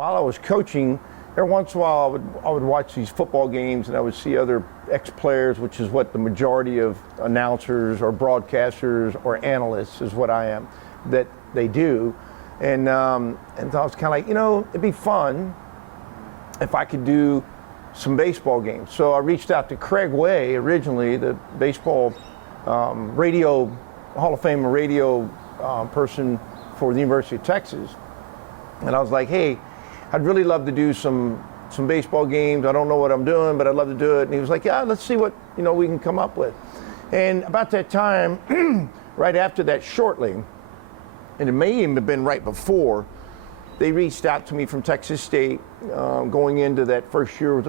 While I was coaching, every once in a while I would watch these football games and I would see other ex-players, which is what the majority of announcers or broadcasters or analysts is what I am, that they do. And I was kind of like, it'd be fun if I could do some baseball games. So I reached out to Craig Way, originally the baseball radio, Hall of Fame radio person for the University of Texas. And I was like, hey, I'd really love to do some baseball games. I don't know what I'm doing, but I'd love to do it. And he was like, yeah, let's see what we can come up with. And about that time, right after that shortly, and it may even have been right before, they reached out to me from Texas State going into that first year,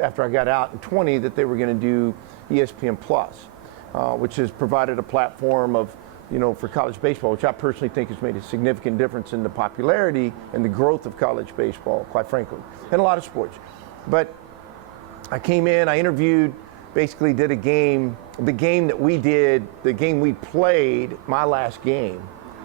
after I got out in 20, that they were going to do ESPN Plus, which has provided a platform of, for college baseball, which I personally think has made a significant difference in the popularity and the growth of college baseball, quite frankly, and a lot of sports. But I came in, I interviewed, basically did a game, the game that we did, the game we played, my last game,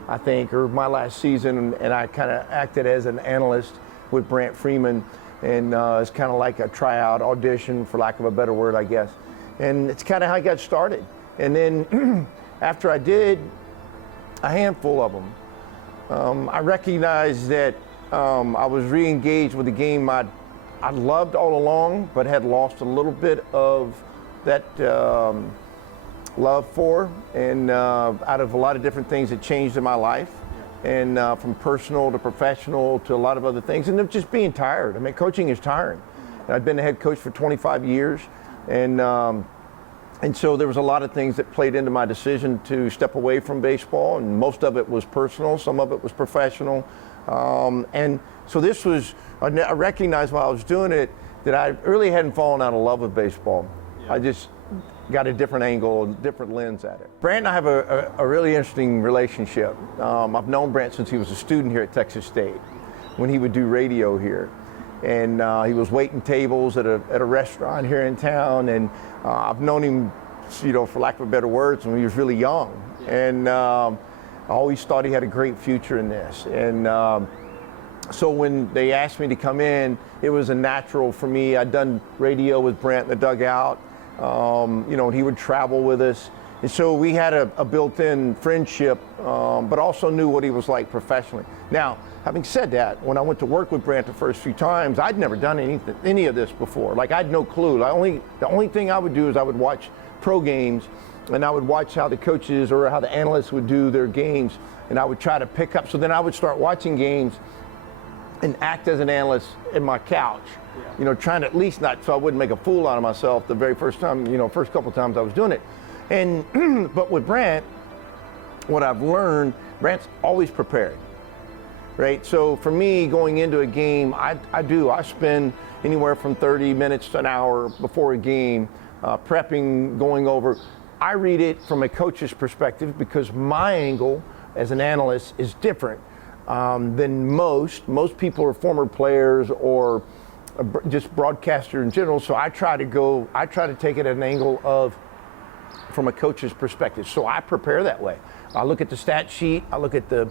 I think, or my last season, and I kind of acted as an analyst with Brant Freeman, and it's kind of like a tryout audition, for lack of a better word, I guess. And it's kind of how I got started. And then after I did a handful of them, I recognized that I was re-engaged with the game I loved all along, but had lost a little bit of that love for, and out of a lot of different things that changed in my life, and from personal to professional to a lot of other things, and of just being tired. I mean, coaching is tiring. I've been a head coach for 25 years, and so there was a lot of things that played into my decision to step away from baseball, and most of it was personal, some of it was professional. And so this was, I recognized while I was doing it that I really hadn't fallen out of love with baseball. Yeah. I just got a different angle, a different lens at it. Brant and I have a really interesting relationship. I've known Brant since he was a student here at Texas State, when he would do radio here. And he was waiting tables at a restaurant here in town, and I've known him, for lack of better words, when he was really young. And I always thought he had a great future in this. And so when they asked me to come in, it was a natural for me. I'd done radio with Brant in the dugout, and he would travel with us. And so we had a built-in friendship, but also knew what he was like professionally. Now, having said that, when I went to work with Brant the first few times, I'd never done any of this before. Like, I had no clue. The only thing I would do is I would watch pro games, and I would watch how the coaches or how the analysts would do their games, and I would try to pick up. So then I would start watching games and act as an analyst in my couch, trying to at least not, so I wouldn't make a fool out of myself the very first time, first couple of times I was doing it. And, but with Brant, what I've learned, Brant's always prepared, right? So for me, going into a game, I spend anywhere from 30 minutes to an hour before a game, prepping, going over. I read it from a coach's perspective because my angle as an analyst is different than most. Most people are former players or just broadcaster in general. So I try to take it at an angle of from a coach's perspective. So I prepare that way. I look at the stat sheet. I look at the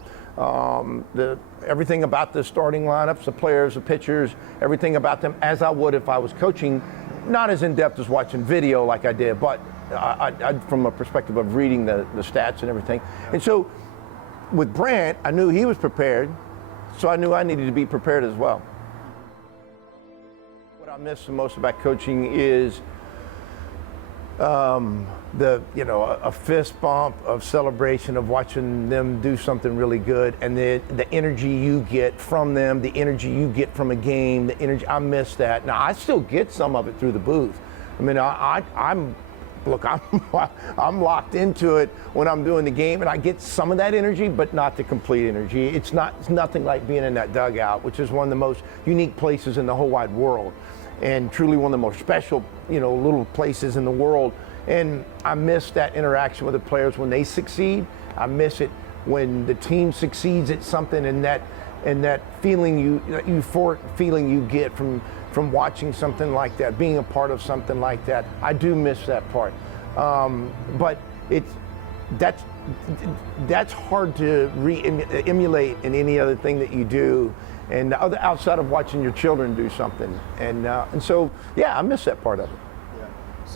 everything about the starting lineups, the players, the pitchers, everything about them as I would if I was coaching. Not as in depth as watching video like I did, but I from a perspective of reading the stats and everything. And so with Brant, I knew he was prepared, so I knew I needed to be prepared as well. What I miss the most about coaching is a fist bump of celebration of watching them do something really good, and the energy you get from them, the energy you get from a game, the energy, I miss that. Now I still get some of it through the booth. I mean, I'm locked into it when I'm doing the game, and I get some of that energy, but not the complete energy. It's nothing like being in that dugout, which is one of the most unique places in the whole wide world, and truly one of the most special, little places in the world. And I miss that interaction with the players when they succeed. I miss it when the team succeeds at something, and that feeling euphoric feeling you get from watching something like that, being a part of something like that. I do miss that part. But that's hard to emulate in any other thing that you do. outside of watching your children do something. And so, yeah, I miss that part of it.